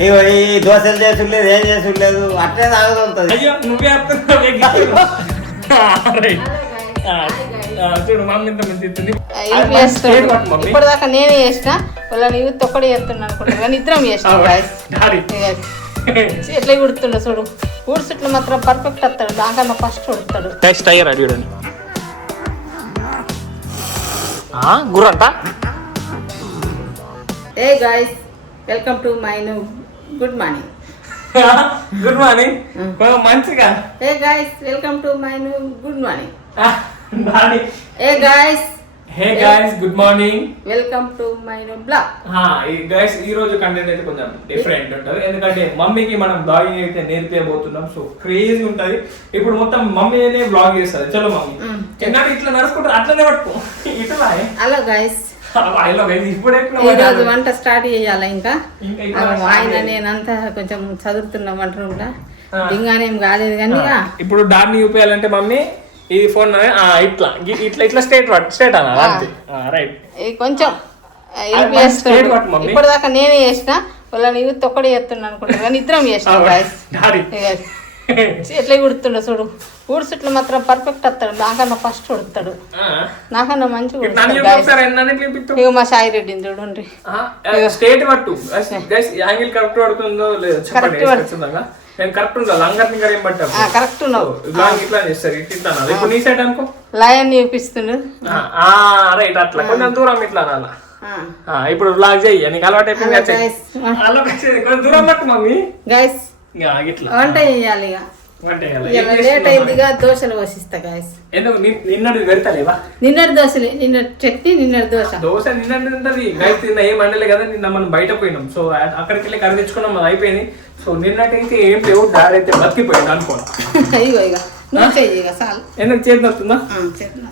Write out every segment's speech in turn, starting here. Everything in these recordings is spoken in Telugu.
అయ్యో ఈ దోశలు చేసులేదు ఏం చేసులేదు అట్లే తాగుతుంది. అయ్యో నువ్వే చూడు మమ్మీ ఇంత మంది తింటుంది. ఇప్పటిదాకా నేనే చేసిన వాళ్ళని యూత్ ఒక్కడే చేస్తున్నా అనుకుంటా కానీ ఇద్దరం చేసిన ఎట్లా కుడుతుండ చూడు ఊడ్చుట్లు మాత్రం పర్ఫెక్ట్ వస్తాడు దానికన్నా ఫస్ట్ ఉడుతాడు. టెస్ట్ అయ్యారు చూడండి గుర్రంట. Hey guys welcome to my new good morning. Good morning మంచిగా. Hey guys welcome to my new good morning. Hey guys hey guys good morning welcome to my new blog. Guys ఈ రోజు కంటెంట్ అయితే కొంచెం డిఫరెంట్ ఉంటుంది ఎందుకంటే మమ్మీకి మనం బ్లాగింగ్ అయితే నేర్పియబోతున్నాం. సో క్రేజీ ఉంటది. ఇప్పుడు మొత్తం మమ్మీనే బ్లాగ్ చేస్తుంది. చలో మమ్మీ ఎన్నాడు ఇట్లా నడుచుకుంటారు అట్లనే పట్టుకో ఇట్లా. హలో గాయ్స్ ఇప్పుడు ఈరోజు వంట స్టార్ట్ చేయాలి. ఇంకా ఆయన నేనంతా కొంచెం చదువుతున్నా వంట రూమ్లో ఇంకానేం కాలేదు కానీ ఇప్పుడు దాన్ని చూపించాలంటే మమ్మీ ఈ ఫోన్ ఇట్లా ఇట్లా ఇట్లా స్ట్రేట్ అన్నా రైట్ కొంచెం ఇప్పటిదాకా నేనే చేసిన వాళ్ళని యూత్ ఒక్కడే చేస్తున్నా అనుకుంటా కానీ ఇద్దరం చేసిన ఎట్లా కుడుతుండ చూడు ఊడ్చుట్లు మాత్రం పర్ఫెక్ట్ వస్తాడు నాకన్నా ఫస్ట్ ఉడుతాడు నాకన్నా మంచిగా. ఇక మా సాయి రెడ్డిని చూడండి స్ట్రేట్ పట్టు యాంగిల్ కరెక్ట్ పడుతుందో లేదో చెప్పండి. నేను కరెక్ట్ ఉందా లంగర్ ఫింగర్ ఏం పట్టాను కరెక్ట్ ఉన్నావు ఇట్లా చేస్తారు ఇట్లా ఇప్పుడు నీ సైడ్ అనుకో లయన్ చూపిస్తుండు రైట్ అట్లా కొంచెం దూరం ఇట్లా అనాలా. ఇప్పుడు బ్లాగ్ చెయ్యి నీకు అలవాటు అయిపోయింది కొంచెం దూరం పట్టు మమ్మీ. గైస్ ఇట్లా వంట చేయాలి ఇక లేట్ అయిందిగా దోశలు పోసిస్తా గాయస్. ఎందుకు నిన్నటి పెడతలేవా? నిన్నటి దోశలే నిన్నటి చట్నీ నిన్నటి దోశ నిన్నటి ఉంటది గైస్. తిన్న ఏం వండలే కదా నిన్న మనం బయట పోయినాం. సో అక్కడికి వెళ్ళి కర్రీ తెచ్చుకున్నాం అది అయిపోయింది. సో నిన్నటైతే ఏం లేవు డాడీ అయితే బతికిపోయింది అనుకోండి. ఎందుకు చేతి నొత్తుందా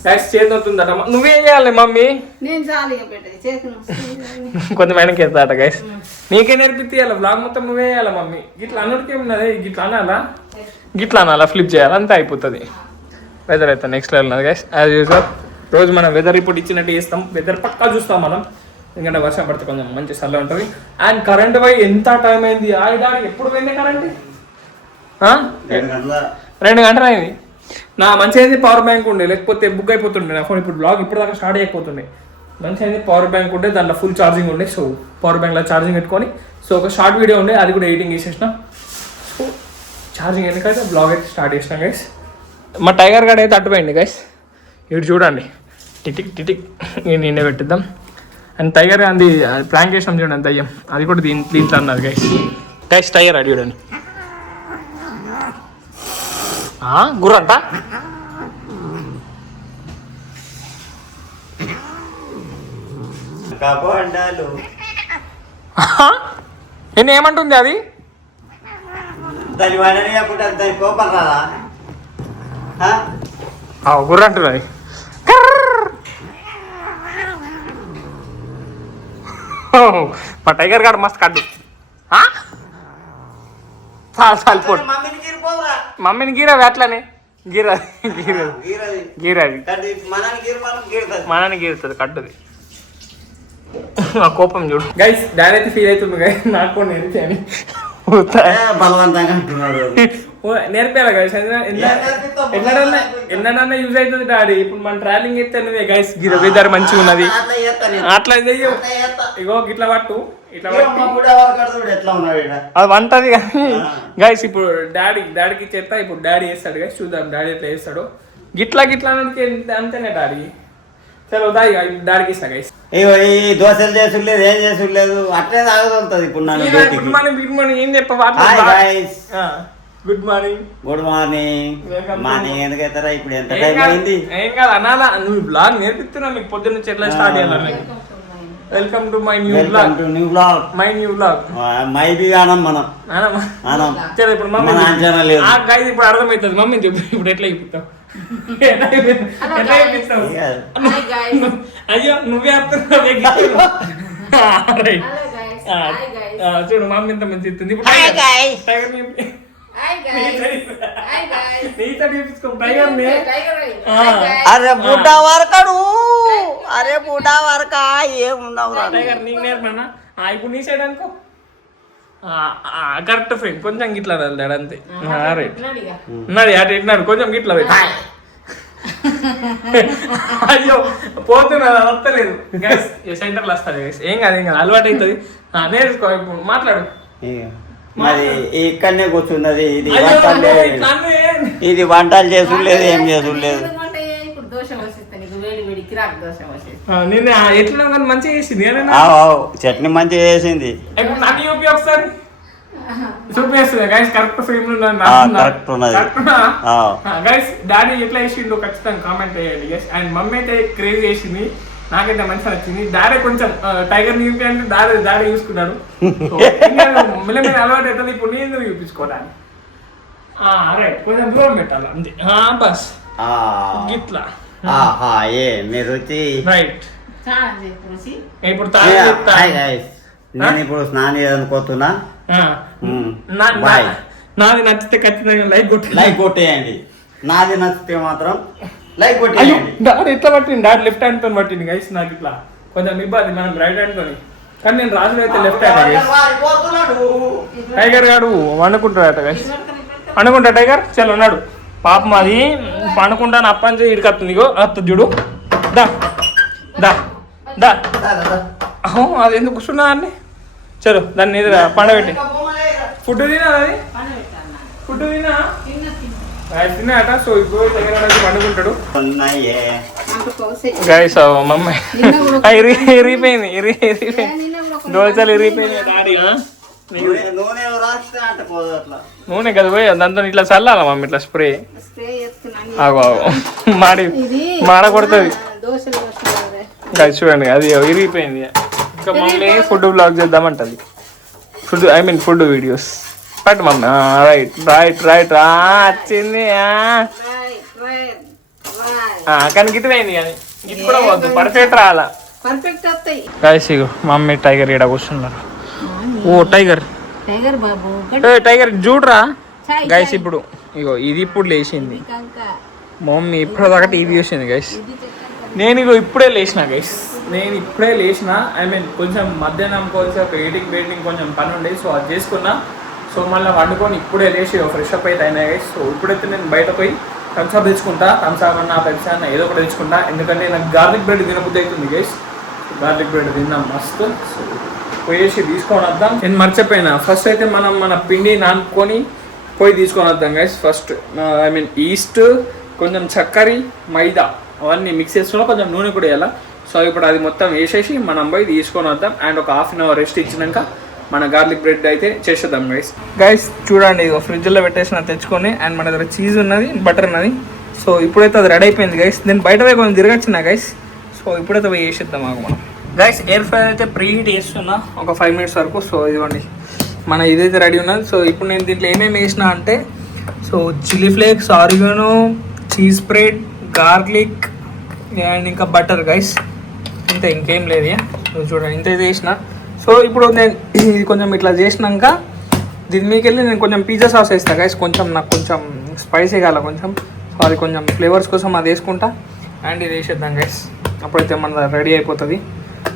గైస్? చేతి నొత్తుందట నువ్వేం చేయాలి మమ్మీ? నేను కొంచెం వెనక్కి వెళ్తాట గైస్. నీకే నేర్పియాలి బ్లాగ్ మొత్తం నువ్వే చేయాలి మమ్మీ. గిట్లా అన్నటికి ఏమున్నది గిట్లా అనాలా గిట్లా అనాలా ఫ్లిప్ చేయాలి అంతే అయిపోతుంది. వెదర్ అయితే నెక్స్ట్ లెవెల్ ఉన్నది గైస్. యాజ్ యూజువల్ రోజు మనం వెదర్ రిపోర్ట్ ఇచ్చినట్టు చేస్తాం. వెదర్ పక్కా చూస్తాం మనం ఎందుకంటే వర్షం పడితే కొంచెం మంచి చల్ల ఉంటుంది. అండ్ కరెంట్ పోయి ఎంత టైం అయింది డాడీ ఎప్పుడు పోయింది కరెంట్? 2 గంటలు అయింది. నా మంచి అయింది పవర్ బ్యాంక్ ఉండే లేకపోతే బుక్ అయిపోతుండే నా ఫోన్. ఇప్పుడు బ్లాగ్ ఇప్పుడు దాకా స్టార్ట్ అయిపోతుండే. మంచి అయింది పవర్ బ్యాంక్ ఉండే దాంట్లో ఫుల్ ఛార్జింగ్ ఉండే. సో పవర్ బ్యాంక్లో ఛార్జింగ్ పెట్టుకొని సో ఒక షార్ట్ వీడియో ఉండే అది కూడా ఎడిటింగ్ చేసేసిన. సో ఛార్జింగ్ ఎందుకంటే బ్లాగ్ అయితే స్టార్ట్ చేసిన గైస్. మా టైగర్ గార్డ్ అయితే అట్టుపోయింది గైస్. ఇటు చూడండి టిటిక్ టిటిక్ నిన్నే పెట్టిద్దాం. అండ్ టైగర్ అంది ప్లాంక్ చేసాం చూడండి దయ్యం అది కూడా దీంట్లో అన్నది గైస్. గైస్ టైగర్ అది చూడండి గుర్రంట. నేను ఏమంటుంది అది? గుర్ర అంటున్నది. మా టైగర్ గారు మస్తు కడ్డు చాలు పోడు మమ్మీని గీరవి అట్లనే గీరది మనని గీరుతుంది కట్టుది. ఆ కోపం చూడు గైస్. డాడీ అయితే ఫీల్ అవుతుంది గైస్ నాకు కూడా నేర్చాను బలవంతంగా అంటున్నాడు. నేర్పేలా గైస్ ఎన్నడన్నా యూజ్ అవుతుంది డాడీ. ఇప్పుడు మన ట్రావెలింగ్ అయితే నువ్వే గైస్ గిర వెదర్ మంచిగా ఉన్నది అట్లా చెయ్యవు. ఇగో గిట్లా పట్టు ఇట్లా అది వంటది కానీ గైస్. ఇప్పుడు డాడీకి చేస్తా ఇప్పుడు డాడీ చేస్తాడు గైస్. చూద్దాం డాడీ ఎట్లా చేస్తాడు. గిట్లా అంతేనే డాడీ. సరే దాయి డాడీకి ఇస్తా గైస్. అయ్యో ఈ దోశలు చేసులేదు ఏం చేసులేదు అట్లే తాగుతుంది. ఇప్పుడు గుడ్ మార్నింగ్ ఏం చెప్పవా? గుడ్ మార్నింగ్ మార్నింగ్ ఎందుకైతారా? ఇప్పుడు ఎంత టైం అయింది? ఏం కాదు అనాలా. నువ్వు బ్లాగ్ నేర్పిస్తున్నా మీకు పొద్దున్న నుంచి ఎట్లా స్టార్ట్ చేయాలి. Welcome to my new blog. My new blog my బి ఆనం మనం ఆనం. సరే ఇప్పుడు మమ్మీ అంచనా లేదు గైస్. ఇప్పుడు అర్థమవుతుంది మమ్మీ చెప్పు ఇప్పుడు ఎట్లా చెప్తావు? అయ్యో నువ్వే చూడు మమ్మీ ఎంత మంచి ఇస్తుంది. అరే బుడ్డా వరకడు అరే బుడ్డా వరక ఏమున్నావు టైగర్ నీకు నేర్పనా? ఇప్పుడు నీ సైడ్ అనుకో కరెక్ట్ ఫ్రెండ్ కొంచెం గిట్లా డాడీ అంతే రైట్ ఉన్నాడు అటు ఇట్టినాడు కొంచెం గిట్లా పెట్టి అయ్యో పోతున్నా వస్తలేదు గైస్ సెంటర్లో వస్తాడు గైస్ ఏం కాదు అలవాటు అవుతుంది నేర్చుకో ఇప్పుడు మాట్లాడు మరి ఇక్కడనే కూర్చున్నది ఇది వంటలు చేసులేదు ఏం చేసులేదు నేను ఎట్లా కానీ మంచిగా చేసింది చట్నీ మంచిగా చేసింది నన్ను చూపి ఒకసారి చూపిస్తుంది guys correct frame guys daddy ఎట్లా చేసిండు ఖచ్చితంగా కామెంట్ చేయండి గైస్ అండ్ మమ్మీ అయితే క్రేజ్ చేసింది నాకైతే మంచిగా నచ్చింది డాడీ కొంచెం టైగర్ నింపి అంటే డాడీ చూసుకున్నాడు మెల్లమెల్ల అలవాటు అవుతుంది ఇప్పుడు నేను చూపించుకోవడానికి రైట్ కొంచెం దూరం పెట్టాలి అంతే బస్ గిట్లా మీరు వచ్చి రైట్ ఇప్పుడు నేను ఇప్పుడు స్నానం చేయనుకోతున్నా నాది నచ్చితే ఖచ్చితంగా లైక్ కొట్టేయండి నాది నచ్చితే మాత్రం లైక్ కొట్టేయండి డాడీ ఎట్లా పట్టింది డాడీ లెఫ్ట్ హ్యాండ్ తో పట్టింది గైస్ నాకు ఇట్లా కొంచెం ఇబ్బంది మనం రైట్ హ్యాండ్ తోని కానీ నేను రాజు అయితే లెఫ్ట్ హ్యాండ్ టైగర్ గాడు వండుకుంటాడట గైస్ వండుకుంటా టైగర్ చలో ఉన్నాడు పాపం అది పండుకుంటాను అప్పని ఇడికత్తుంది ఇగో అత్త చూడు దా దా దా అది ఎందుకు కూర్చున్నా దాన్ని చలో దాన్ని ఎదురు పండబెట్టి ఫుడ్ తినా అది ఫుడ్ తినా తిన్నాట సో ఇప్పుడు పండుకుంటాడు గైస్ మమ్మీ ఇరిగిపోయింది దోశలు ఇరిగిపోయింది డాడీ నూనె కదా పోయి దాంతో ఇట్లా చల్లాలా మమ్మీ ఇట్లా స్ప్రే మాడి మాడ కొడుతుంది గైస్ చూడండి అది ఇరిగిపోయింది ఇంకా మమ్మీ ఫుడ్ బ్లాగ్ చేద్దామంటది food I mean food videos పట్టు మమ్మీ రైట్ రైట్ రైట్ వచ్చింది కానీ గిట్టుపోయింది కానీ గిట్టు కూడా పోద్దు పర్ఫెక్ట్ రావాలా గైస్ ఇగో మమ్మీ టైగర్ ఈడ కూర్చున్నారు ఓ టైగర్ టైగర్ చూడరా గైస్ ఇప్పుడు ఇగో ఇది ఇప్పుడు లేచింది మమ్మీ ఇప్పటిదాకా టీవీ చూసింది గైస్ నేను ఇగో ఇప్పుడే లేచిన గైస్ నేను ఇప్పుడే లేచిన ఐ మీన్ కొంచెం మధ్యాహ్నం కొంచెం వెయిటింగ్ కొంచెం పని ఉండే సో అది చేసుకున్నా సో మళ్ళీ వండుకొని ఇప్పుడే లేచి ఫ్రెష్ అప్ అయితే అయినా గైస్ సో ఇప్పుడైతే నేను బయట పోయి థమ్స్అప్ తెచ్చుకుంటా థమ్స్అప్ అన్న పెప్సీ అన్న ఏదో ఒకటి తెచ్చుకుంటా ఎందుకంటే నాకు గార్లిక్ బ్రెడ్ తినబుద్ధి అవుతుంది గైస్ గార్లిక్ బ్రెడ్ తిన్నాం మస్తు సో పోయేసి తీసుకొని వద్దాం నేను మర్చిపోయినా ఫస్ట్ అయితే మనం మన పిండి నానుకొని పోయి తీసుకొని వద్దాం guys first I mean east కొంచెం చక్కెర మైదా అవన్నీ మిక్స్ చేసుకున్నా కొంచెం నూనె కూడా వేయాలి సో ఇప్పుడు అది మొత్తం వేసేసి మనం పోయి తీసుకొని వద్దాం అండ్ ఒక హాఫ్ అన్ అవర్ రెస్ట్ ఇచ్చినాక మన గార్లిక్ బ్రెడ్ అయితే చేసేద్దాం గైస్ చూడండి ఇక ఫ్రిడ్జ్లో పెట్టేసిన తెచ్చుకొని అండ్ మన దగ్గర చీజ్ ఉన్నది బటర్ ఉన్నది సో ఇప్పుడైతే అది రెడీ అయిపోయింది గైస్ నేను బయట పోయి కొంచెం తిరగచ్చిన గైస్ సో ఇప్పుడైతే పోయి వేసేద్దాం మాకు మనం గైస్ ఎయిర్ ఫ్రైర్ అయితే ప్రీ హీట్ చేస్తున్నా ఒక 5 minutes వరకు సో ఇదిగోండి మన ఇదైతే రెడీ ఉన్నది సో ఇప్పుడు నేను దీంట్లో ఏమేమి వేసిన అంటే so chilli flakes oregano cheese spread garlic and ఇంకా బటర్ గైస్ ఇంతే ఇంకేం లేదు సో చూడండి ఇంత వేసిన సో ఇప్పుడు నేను ఇది కొంచెం ఇట్లా చేసినాక దీని మీకు వెళ్ళి నేను కొంచెం పిజ్జా సాస్ వేస్తాను గైస్ కొంచెం నాకు కొంచెం స్పైసీ కావాలి కొంచెం సో అది కొంచెం ఫ్లేవర్స్ కోసం అది వేసుకుంటా అండ్ ఇది వేసేద్దాం గైస్ అప్పుడైతే మన రెడీ అయిపోతుంది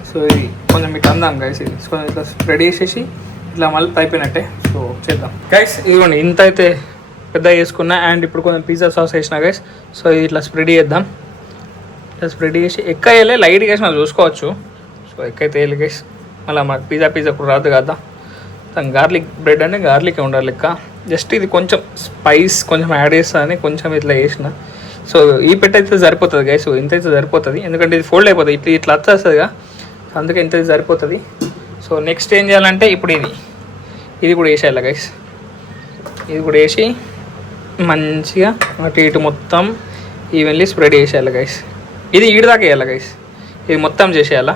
సో ఇది కొంచెం మీకు అందాం గైస్ ఇది కొంచెం ఇట్లా స్ప్రెడ్ చేసేసి ఇట్లా మళ్ళీ అయిపోయినట్టే సో చేద్దాం గైస్ ఇదిగోండి ఇంత అయితే పెద్ద వేసుకున్నా అండ్ ఇప్పుడు కొంచెం పిజ్జా సాస్ వేసిన గైస్ సో ఇది ఇట్లా స్ప్రెడ్ చేద్దాం ఇట్లా స్ప్రెడ్ చేసి ఎక్క వేయలే లైట్గా వేసిన చూసుకోవచ్చు సో ఎక్కైతే వేయలే గైస్ మళ్ళీ మాకు పిజ్జా కూడా రాదు కదా దాని గార్లిక్ బ్రెడ్ అంటే గార్లిక్ ఉండాలి లెక్క జస్ట్ ఇది కొంచెం స్పైస్ కొంచెం యాడ్ చేస్తానని కొంచెం ఇట్లా వేసిన సో ఈ పెట్టయితే సరిపోతుంది గైస్ ఇంత అయితే సరిపోతుంది ఎందుకంటే ఇది ఫోల్డ్ అయిపోతుంది ఇట్లా ఇట్లా వచ్చేస్తుందిగా అందుకే ఇంత సరిపోతుంది సో నెక్స్ట్ ఏం చేయాలంటే ఇప్పుడు ఇది కూడా వేసేయాలి గైస్ ఇది కూడా వేసి మంచిగా అటు ఇటు మొత్తం ఈవెన్లీ స్ప్రెడ్ చేసేయాలి గైస్ ఇది ఈడదాకా వేయాలి గైస్ ఇది మొత్తం చేసేయాలా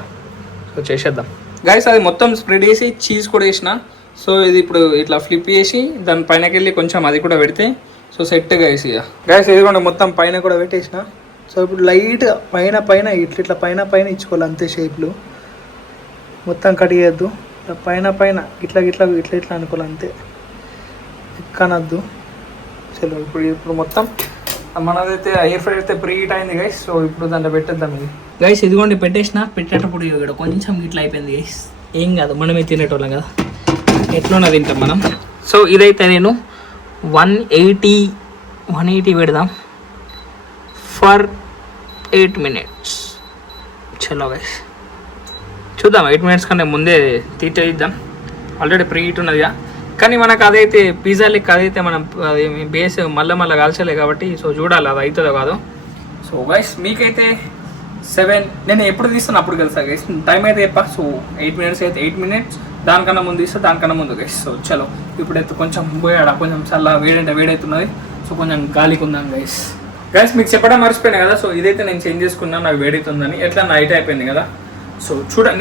సో చేసేద్దాం గైస్ అది మొత్తం స్ప్రెడ్ చేసి చీజ్ కూడా వేసిన సో ఇది ఇప్పుడు ఇట్లా ఫ్లిప్ చేసి దాని పైనకి వెళ్ళి కొంచెం అది కూడా పెడితే సో సెట్ గైస్ ఇక గైస్ ఇది కూడా మొత్తం పైన కూడా పెట్టేసిన సో ఇప్పుడు లైట్గా పైన ఇట్లా పైన ఇచ్చుకోవాలి అంతే షేప్లు మొత్తం కట్ చేయొద్దు పైన ఇట్లా అనుకోవాలి అంతే ఎక్కనద్దు చలో ఇప్పుడు మొత్తం మనదైతే ఎయిర్ ఫ్రైర్ అయితే ప్రీ హీట్ అయింది గైస్ సో ఇప్పుడు దాంట్లో పెట్టేద్దాం ఇది గైస్ ఇదిగోండి పెట్టేటప్పుడు ఇక్కడ కొంచెం ఇట్లా అయిపోయింది గైస్ ఏం కాదు మనమే తినేటోళ్ళం కదా ఎట్లున్నా తింటాం మనం. సో ఇదైతే నేను 180 పెడదాం ఫర్ 8 minutes. చలో గైస్ చూద్దాం. 8 minutes కంటే ముందే తీద్దాం. ఆల్రెడీ ప్రీ హీట్ ఉన్నదిగా, కానీ మనకు అదైతే పిజ్జా లెక్క అదైతే మనం అది బేస్ మళ్ళీ కాల్చలే కాబట్టి సో చూడాలి అది అవుతుందో కాదో. సో గైస్ మీకైతే 7 నేను ఎప్పుడు తీస్తాను అప్పుడు తెలుసా గైస్, టైం అయితే చెప్పా. సో 8 minutes అయితే 8 minutes, దానికన్నా ముందు తీస్తా దానికన్నా ముందు గైస్. సో చలో ఇప్పుడైతే కొంచెం పోయాడ, కొంచెం చల్ల వేడవుతున్నది. సో కొంచెం గాలికి ఉందాం గైస్. మీకు చెప్పడం మర్చిపోయినా కదా. సో ఇదైతే నేను చేంజ్ చేసుకున్నాను, నాకు వేడవుతుందని. ఎట్లా నైట్ అయిపోయింది కదా. సో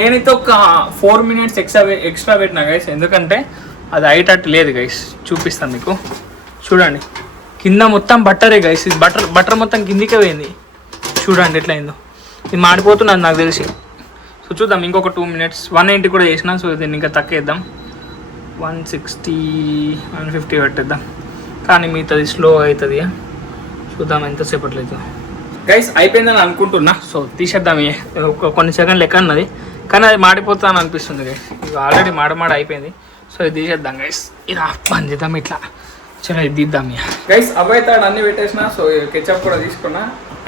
నేనైతే ఒక 4 minutes ఎక్స్ట్రా పెట్టినా గైస్, ఎందుకంటే అది అయ్యేటట్టు లేదు గైస్. చూపిస్తాను మీకు, చూడండి. కింద మొత్తం బట్టరే గైస్, ఇది బట్టర్ మొత్తం కిందికే పోయింది. చూడండి ఎట్లయిందో, ఇది మాడిపోతున్నది నాకు తెలిసి. సో చూద్దాం ఇంకొక 2 minutes. 190 కూడా చేసిన. సో దీన్ని ఇంకా తక్కువ వేద్దాం, 160 150 పెట్టేద్దాం. కానీ మిగతాది స్లో అవుతుంది. చూద్దాం ఎంతసేపట్లో అవుతుంది గైస్. అయిపోయిందని అనుకుంటున్నా. సో తీసేద్దాం, కొన్ని సెకండ్లు లెక్క అన్నది, కానీ అది మాడిపోతాను అనిపిస్తుంది గైస్. ఇది ఆల్రెడీ మాడ అయిపోయింది. సో ఇది తీసేద్దాం గైస్. ఇది బంద్ చేద్దాం ఇట్లా. చలో ఇది తీద్దాం గైస్. అవైతే అన్నీ పెట్టేసిన. సో కెచప్ కూడా తీసుకున్నా.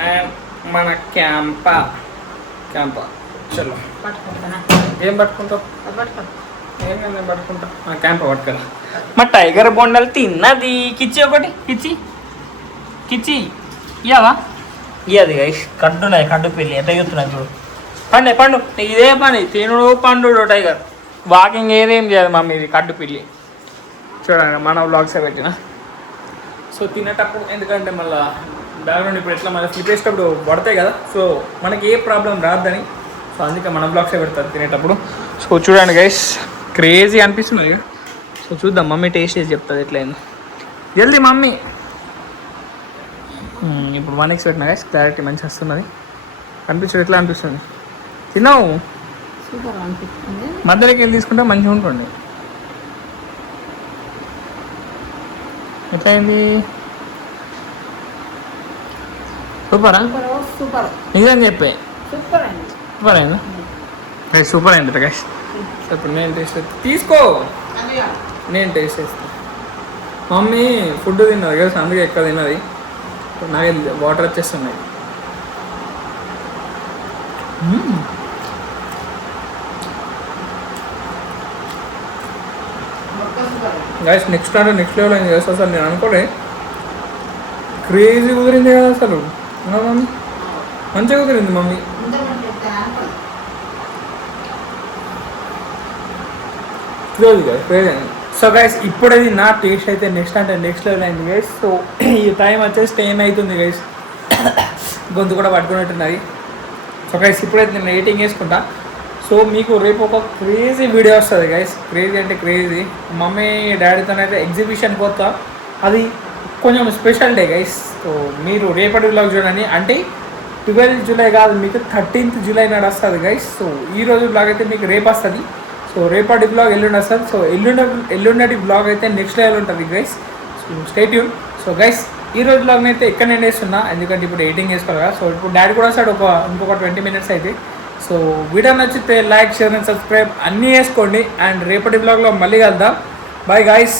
అండ్ మన క్యాంపా చలో ఏం పట్టుకుంటావు? ఏం పట్టుకుంటా క్యాంపా పట్టుకురా. మా టైగర్ బొండలు తిన్నది. కిచ్చి ఒకటి కిచ్చి ఇవ్వవా? ఇవ్వదు గైస్. కడ్డు పెళ్ళి ఎట్లా చెప్తున్నాను చూడు. పండు ఇదే పని, తినుడు పండు టైగర్. వాకింగ్ ఏదేం చేయదు మమ్మీ, ఇది కడ్డు పిల్లి. చూడండి మన వ్లాగ్సే పెట్టిన. సో తినేటప్పుడు ఎందుకంటే మళ్ళీ బ్యాక్గ్రౌండ్ ఇప్పుడు ఎట్లా మళ్ళీ ఫ్లిప్ వేసేటప్పుడు పడతాయి కదా. సో మనకి ఏ ప్రాబ్లం రాదని, సో అందుకే మన బ్లాగ్సే పెడతారు తినేటప్పుడు. సో చూడండి గైస్, క్రేజీ అనిపిస్తుంది. సో చూద్దాం మమ్మీ టేస్ట్ చేసి చెప్తుంది ఎట్లయింది. జల్దీ మమ్మీ. ఇప్పుడు 1x పెట్టినా గైస్, క్లారిటీ మంచిగా వస్తున్నది. అనిపించదు ఎట్లా అనిపిస్తుంది? తిన్నావు మధ్యలోకి వెళ్ళి తీసుకుంటే మంచిగా ఉంటుంది. ఎట్లయింది? సూపరా? నిజం చెప్పే సూపర్ అయిందా? సూపర్ అయింది గైస్. ఇప్పుడు నేను టేస్ట్ తీసుకో, నేను టేస్ట్ చేస్తాను. మమ్మీ ఫుడ్ తిన్నది కదా, అందుకే ఎక్కువ తిన్నది. నాకు వాటర్ వచ్చేస్తున్నాయి. గైస్ నెక్స్ట్ లెవెల్ అయింది కదా అసలు. నేను అనుకోలే, క్రేజీ కుదిరింది కదా అసలు. మమ్మీ మంచిగా కుదిరింది మమ్మీ. సో గైస్ ఇప్పుడైతే నా టేస్ట్ అయితే నెక్స్ట్ లెవెల్ అయింది గైస్. సో ఈ టైం వచ్చేసి 10 అవుతుంది గైస్. గొంతు కూడా పట్టుకున్నట్టున్నది. సో గైస్ ఇప్పుడైతే నేను రేటింగ్ వేసుకుంటా. సో మీకు రేపు ఒక క్రేజీ వీడియో వస్తుంది గైస్. క్రేజీ అంటే క్రేజీ. మమ్మీ డాడీతోనైతే ఎగ్జిబిషన్ పోతా, అది కొంచెం స్పెషల్ డే గైస్. సో మీరు రేపటి వ్లాగ్ చూడండి. అంటే 12 జూలై కాదు, మీకు 13th జూలై నాడు వస్తుంది గైస్. సో ఈ రోజు వ్లాగ్ అయితే మీకు రేపు వస్తుంది. సో రేపటి బ్లాగ్ ఎల్లుండి వస్తుంది. సో ఎల్లుండి బ్లాగ్ అయితే నెక్స్ట్ లెవెల్ ఉంటుంది guys. So stay tune. So guys ఈ రోజు బ్లాగ్ అయితే ఇక్కడ నేను వేస్తున్నా, ఎందుకంటే ఇప్పుడు ఎడిటింగ్ చేసుకోవాలి కదా. సో ఇప్పుడు డాడీ కూడా వస్తాడు ఇంకొక 20 minutes అయితే. సో వీడియో నచ్చితే లైక్, షేర్ అండ్ సబ్స్క్రైబ్ అన్నీ వేసుకోండి. అండ్ రేపటి బ్లాగ్లో మళ్ళీ కలుద్దాం. Bye guys.